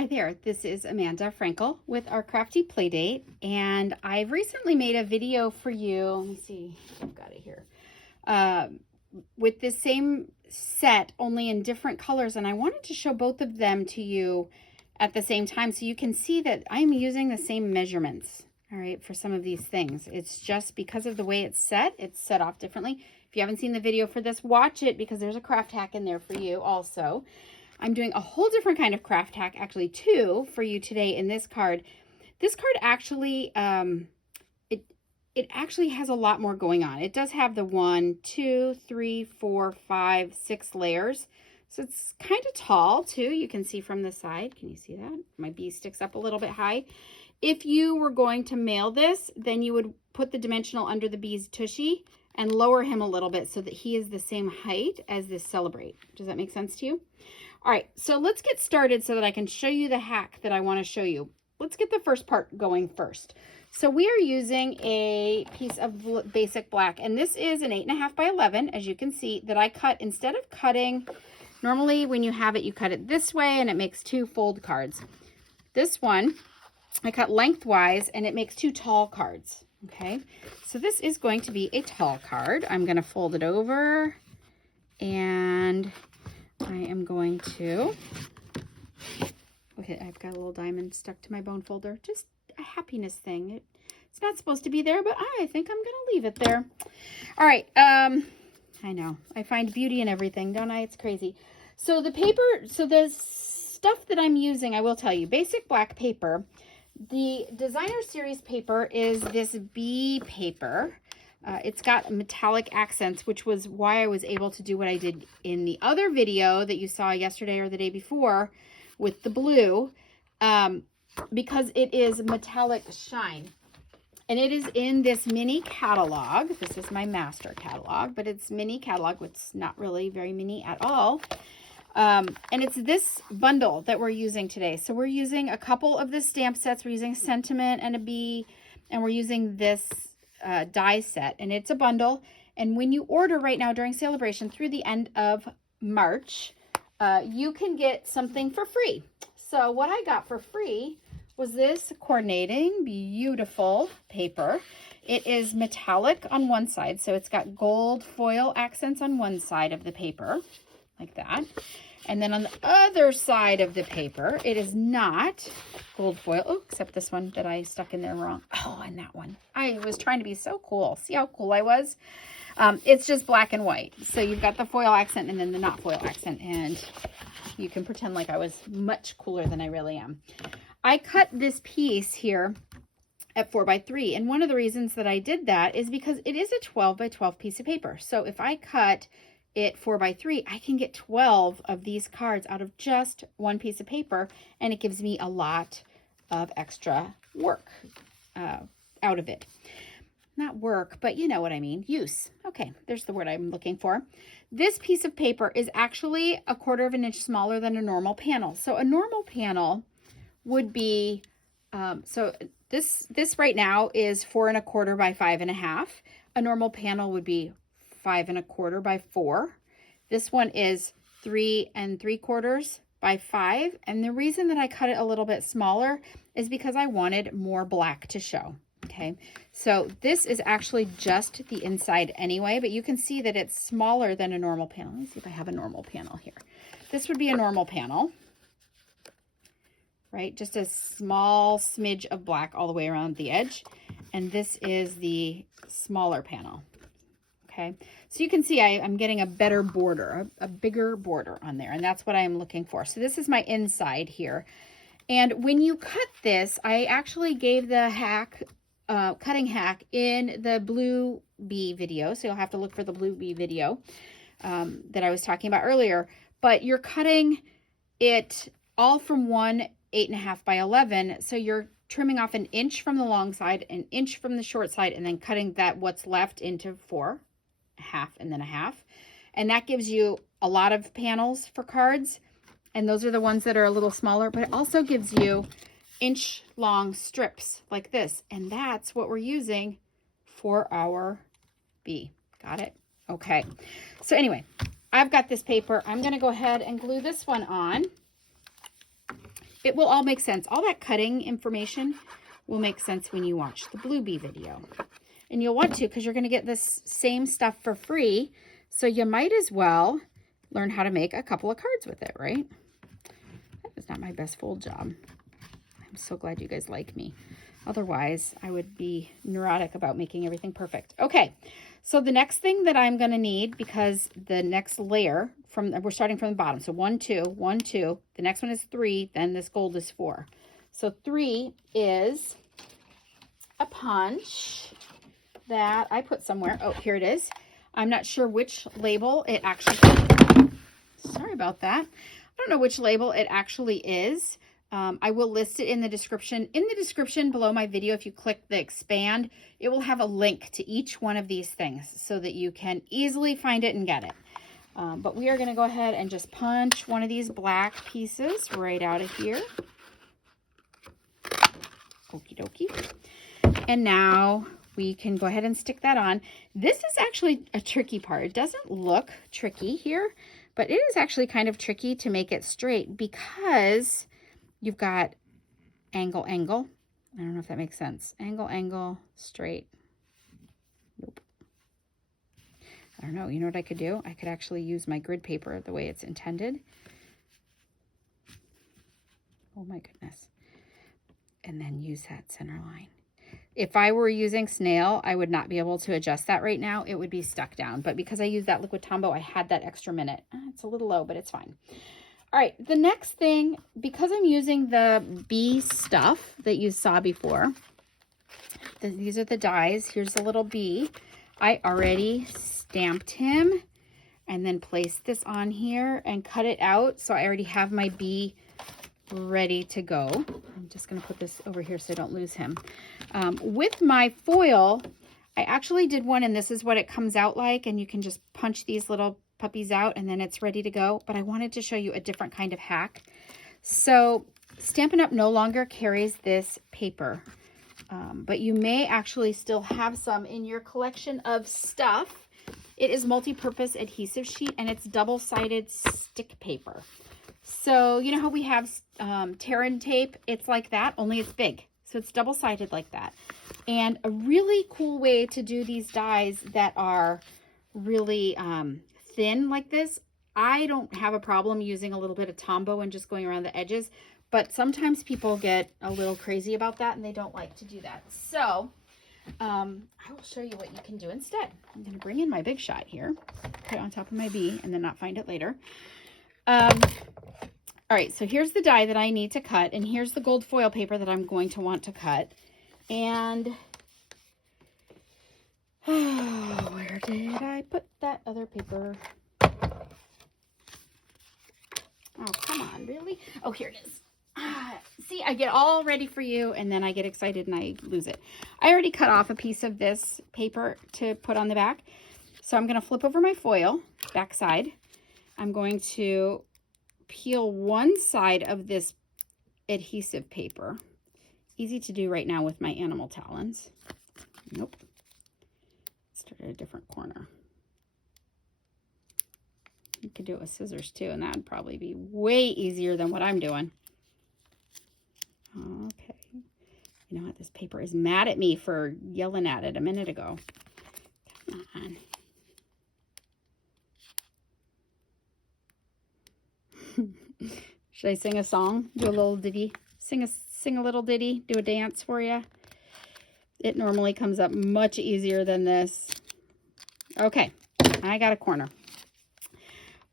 Hi there, this is Amanda Frankel with our Crafty Playdate, and I've recently made a video for you. Let me see, I've got it here. With this same set, only in different colors, and I wanted to show both of them to you at the same time so you can see that I'm using the same measurements, all right, for some of these things. It's just because of the way it's set off differently. If you haven't seen the video for this, watch it because there's a craft hack in there for you also. I'm doing a whole different kind of craft hack, actually, too, for you today in this card. This card actually, it actually has a lot more going on. It does have the 1, 2, 3, 4, 5, 6 layers. So it's kind of tall, too. You can see from the side. Can you see that? My bee sticks up a little bit high. If you were going to mail this, then you would put the dimensional under the bee's tushy and lower him a little bit so that he is the same height as this Celebrate. Does that make sense to you? All right, so let's get started so that I can show you the hack that I want to show you. Let's get the first part going first. So we are using a piece of basic black, and this is an 8.5 by 11, as you can see, that I cut. Instead of cutting, normally when you have it, you cut it this way and it makes 2 fold cards. This one, I cut lengthwise and it makes 2 tall cards, okay? So this is going to be a tall card. I'm gonna fold it over and I am going to, okay, I've got a little diamond stuck to my bone folder. Just a happiness thing. It's not supposed to be there, but I think I'm going to leave it there. All right. I know. I find beauty in everything, don't I? It's crazy. So the paper, so the stuff that I'm using, I will tell you, basic black paper. The Designer Series paper is this bee paper. It's got metallic accents, which was why I was able to do what I did in the other video that you saw yesterday or the day before with the blue, because it is metallic shine. And it is in this mini catalog. This is my master catalog, but it's mini catalog. It's not really very mini at all. And it's this bundle that we're using today. So we're using a couple of the stamp sets. We're using Sentiment and a bee, and we're using this die set, and it's a bundle. And when you order right now during Celebration through the end of March, you can get something for free. So what I got for free was this coordinating beautiful paper. It is metallic on one side, so it's got gold foil accents on one side of the paper, like that. And then on the other side of the paper, it is not gold foil. Oh, except this one that I stuck in there wrong. Oh, and that one. I was trying to be so cool. See how cool I was? It's just black and white. So you've got the foil accent and then the not foil accent. And you can pretend like I was much cooler than I really am. I cut this piece here at 4 by 3. And one of the reasons that I did that is because it is a 12 by 12 piece of paper. So if I cut it 4 by 3, I can get 12 of these cards out of just one piece of paper, and it gives me a lot of extra work out of it. Not work, but you know what I mean, use. Okay, there's the word I'm looking for. This piece of paper is actually 1/4 inch smaller than a normal panel. So a normal panel would be, so this right now is 4 1/4 by 5 1/2. A normal panel would be 5 1/4 by 4. This one is 3 3/4 by 5. And the reason that I cut it a little bit smaller is because I wanted more black to show. Okay, so this is actually just the inside anyway, but you can see that it's smaller than a normal panel. Let me see if I have a normal panel here. This would be a normal panel, right? Just a small smidge of black all the way around the edge. And this is the smaller panel. Okay, so you can see I'm getting a better border, a bigger border on there, and that's what I'm looking for. So this is my inside here. And when you cut this, I actually gave the hack, cutting hack in the blue bee video. So you'll have to look for the blue bee video that I was talking about earlier. But you're cutting it all from one 8.5 by 11. So you're trimming off 1 inch from the long side, 1 inch from the short side, and then cutting that what's left into 4, 1/2, and then 1/2. And that gives you a lot of panels for cards. And those are the ones that are a little smaller, but it also gives you inch-long strips like this. And that's what we're using for our bee. Got it? Okay. So anyway, I've got this paper. I'm going to go ahead and glue this one on. it will all make sense. All that cutting information will make sense when you watch the Blue Bee video. And you'll want to, because you're going to get this same stuff for free. So you might as well learn how to make a couple of cards with it, right? That was not my best fold job. I'm so glad you guys like me. Otherwise, I would be neurotic about making everything perfect. Okay, so the next thing that I'm going to need, because the next layer, we're starting from the bottom. So 1, 2, 1, 2. The next one is 3. Then this gold is 4. So 3 is a punch that I put somewhere. Oh, here it is. I'm not sure which label it actually, sorry about that. I don't know which label it actually is. I will list it in the description. In the description below my video, if you click the expand, it will have a link to each one of these things so that you can easily find it and get it. But we are going to go ahead and just punch one of these black pieces right out of here. Okie dokie. And now we can go ahead and stick that on. This is actually a tricky part. It doesn't look tricky here, but it is actually kind of tricky to make it straight because you've got angle, angle. I don't know if that makes sense. Angle, angle, straight. Nope. I don't know. You know what I could do? I could actually use my grid paper the way it's intended. Oh my goodness. And then use that center line. If I were using snail, I would not be able to adjust that right now. It would be stuck down. But because I used that liquid Tombow, I had that extra minute. It's a little low, but it's fine. All right, the next thing, because I'm using the bee stuff that you saw before, these are the dies. Here's the little bee. I already stamped him and then placed this on here and cut it out. So I already have my bee ready to go. I'm just going to put this over here so I don't lose him. With my foil, I actually did one, and this is what it comes out like, and you can just punch these little puppies out and then it's ready to go. But I wanted to show you a different kind of hack. So Stampin' Up! No longer carries this paper, but you may actually still have some in your collection of stuff. It is multi-purpose adhesive sheet, and it's double-sided stick paper. So you know how we have Terran tape? It's like that, only it's big. So it's double-sided like that. And a really cool way to do these dies that are really thin like this, I don't have a problem using a little bit of Tombow and just going around the edges. But sometimes people get a little crazy about that and they don't like to do that. So I will show you what you can do instead. I'm going to bring in my big shot here, put it on top of my bee, and then not find it later. All right, so here's the die that I need to cut, and here's the gold foil paper that I'm going to want to cut. And where did I put that other paper? Oh, come on, really? Oh, here it is. See, I get all ready for you, and then I get excited and I lose it. I already cut off a piece of this paper to put on the back. So I'm going to flip over my foil, back side. I'm going to peel one side of this adhesive paper. Easy to do right now with my animal talons. Nope. Start at a different corner. You could do it with scissors too, and that would probably be way easier than what I'm doing. Okay. You know what? This paper is mad at me for yelling at it a minute ago. Come on. Should I sing a song? Do a little ditty? Sing a little ditty? Do a dance for you? It normally comes up much easier than this. Okay, I got a corner.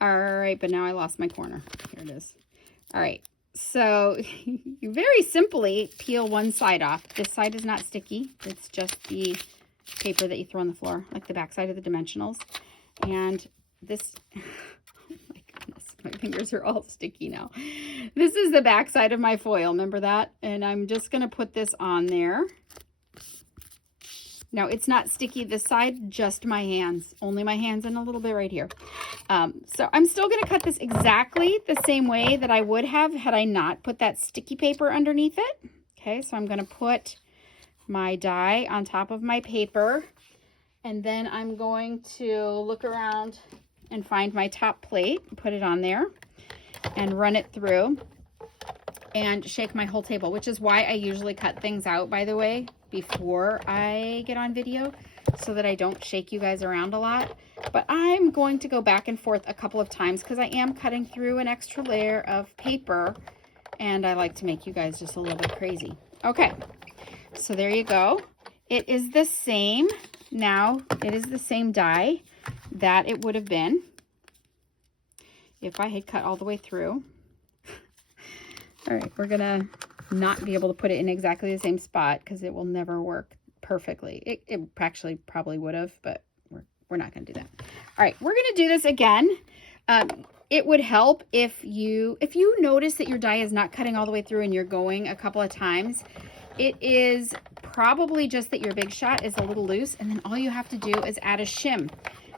All right, but now I lost my corner. Here it is. All right, so you very simply peel one side off. This side is not sticky. It's just the paper that you throw on the floor, like the back side of the dimensionals. And this... My fingers are all sticky now. This is the back side of my foil. Remember that? And I'm just going to put this on there. Now, it's not sticky this side, just my hands. Only my hands and a little bit right here. So I'm still going to cut this exactly the same way that I would have had I not put that sticky paper underneath it. Okay, so I'm going to put my die on top of my paper. And then I'm going to look around and find my top plate, put it on there, and run it through. and shake my whole table, which is why I usually cut things out, by the way, before I get on video, so that I don't shake you guys around a lot. But I'm going to go back and forth a couple of times because I am cutting through an extra layer of paper, and I like to make you guys just a little bit crazy. Okay, so there you go. It is the same now. It is the same die that it would have been if I had cut all the way through. All right, we're gonna not be able to put it in exactly the same spot because it will never work perfectly. It actually probably would have, but we're not gonna do that. All right, we're gonna do this again. It would help if you notice that your die is not cutting all the way through and you're going a couple of times. It is probably just that your Big Shot is a little loose, and then all you have to do is add a shim.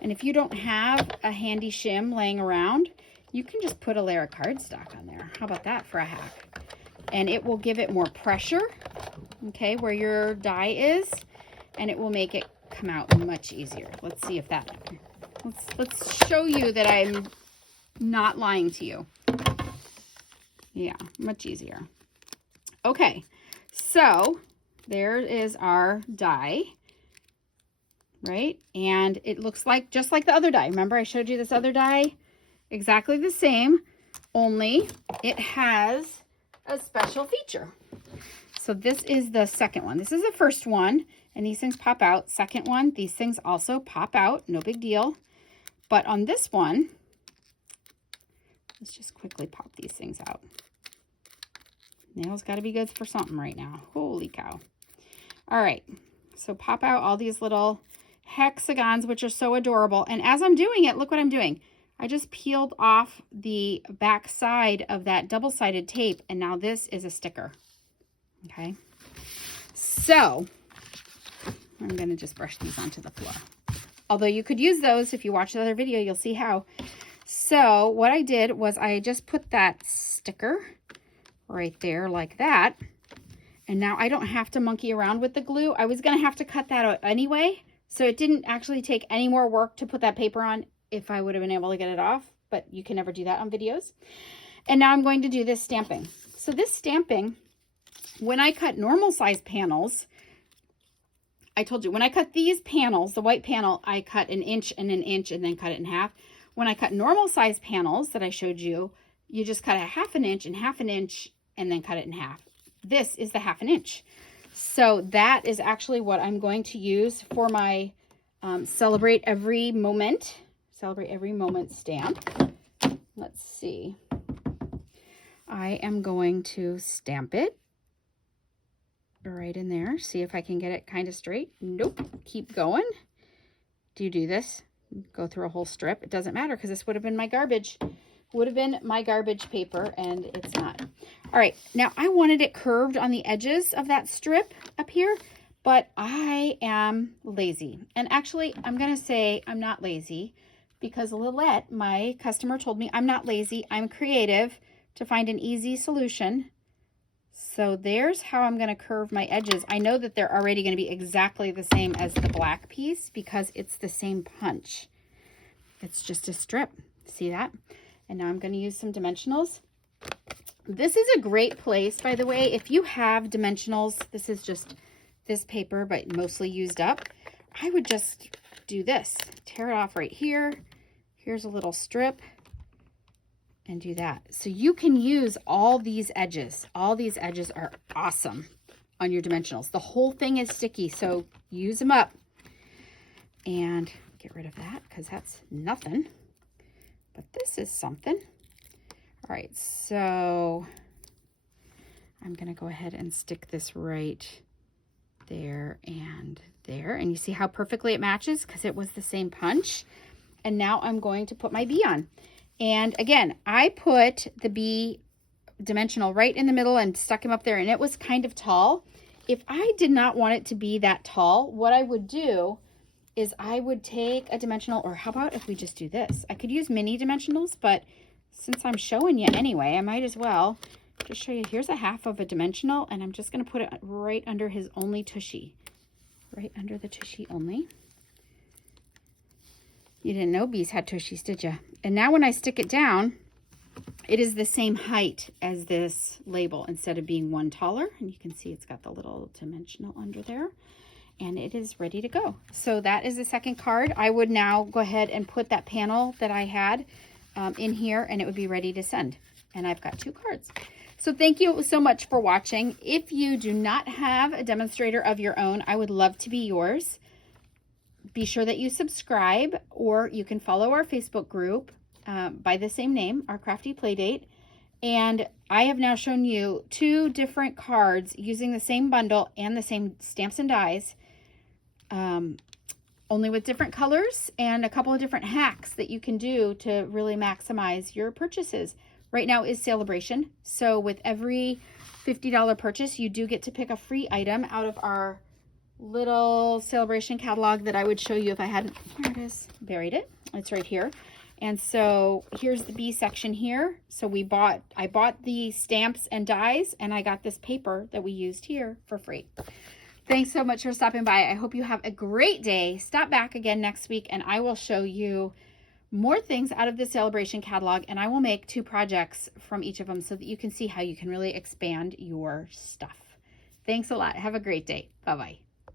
And if you don't have a handy shim laying around, you can just put a layer of cardstock on there. How about that for a hack? And it will give it more pressure, okay, where your die is, and it will make it come out much easier. Let's see if that, let's show you that I'm not lying to you. Yeah, much easier. Okay, so there is our die, right? And it looks like just like the other die. Remember I showed you this other die? Exactly the same, only it has a special feature. So this is the second one. This is the first one, and these things pop out. Second one, these things also pop out. No big deal. But on this one, let's just quickly pop these things out. Nails got to be good for something right now. Holy cow. All right, so pop out all these little hexagons, which are so adorable. And as I'm doing it, look what I'm doing. I just peeled off the back side of that double-sided tape, and now this is a sticker. Okay, so I'm going to just brush these onto the floor. Although you could use those if you watch the other video, you'll see how. So what I did was I just put that sticker right there like that. And now I don't have to monkey around with the glue. I was going to have to cut that out anyway. So it didn't actually take any more work to put that paper on if I would have been able to get it off. But you can never do that on videos. And now I'm going to do this stamping. So this stamping, when I cut normal size panels, I told you, when I cut these panels, the white panel, I cut 1 inch and 1 inch and then cut it in half. When I cut normal size panels that I showed you, you just cut a 1/2 inch and 1/2 inch and then cut it in half. This is the 1/2 inch. So that is actually what I'm going to use for my Celebrate Every Moment stamp. Let's see. I am going to stamp it right in there. See if I can get it kind of straight. Nope. Keep going. Do you do this? Go through a whole strip. It doesn't matter because this would have been my garbage. Would have been my garbage paper, and it's not. All right, now I wanted it curved on the edges of that strip up here, but I am lazy. And actually, I'm going to say I'm not lazy because Lilette, my customer, told me I'm not lazy. I'm creative to find an easy solution. So there's how I'm going to curve my edges. I know that they're already going to be exactly the same as the black piece because it's the same punch. It's just a strip. See that? And now I'm going to use some dimensionals. This is a great place, by the way, if you have dimensionals. This is just this paper, but mostly used up. I would just do this. Tear it off right here. Here's a little strip. And do that. So you can use all these edges. All these edges are awesome on your dimensionals. The whole thing is sticky, so use them up. And get rid of that because that's nothing. But this is something. All right, so I'm going to go ahead and stick this right there and there. And you see how perfectly it matches because it was the same punch. And now I'm going to put my bee on. And again, I put the bee dimensional right in the middle and stuck him up there, and it was kind of tall. If I did not want it to be that tall, what I would do is I would take a dimensional, or how about if we just do this? I could use mini dimensionals, but since I'm showing you anyway, I might as well just show you. Here's a 1/2 of a dimensional, and I'm just going to put it right under his only tushy. Right under the tushy only. You didn't know bees had tushies, did you? And now when I stick it down, it is the same height as this label instead of being one taller. And you can see it's got the little dimensional under there. And it is ready to go. So that is the second card. I would now go ahead and put that panel that I had in here, and it would be ready to send. And I've got 2 cards. So thank you so much for watching. If you do not have a demonstrator of your own, I would love to be yours. Be sure that you subscribe, or you can follow our Facebook group by the same name, Our Crafty Playdate. And I have now shown you 2 different cards using the same bundle and the same stamps and dies, only with different colors and a couple of different hacks that you can do to really maximize your purchases. Right now is Celebration, so with every $50 purchase, you do get to pick a free item out of our little Celebration catalog that I would show you if I hadn't, here it is, buried it. It's right here. And so here's the B section here. So I bought the stamps and dies, and I got this paper that we used here for free. Thanks so much for stopping by. I hope you have a great day. Stop back again next week, and I will show you more things out of the Celebration catalog, and I will make 2 projects from each of them so that you can see how you can really expand your stuff. Thanks a lot. Have a great day. Bye-bye.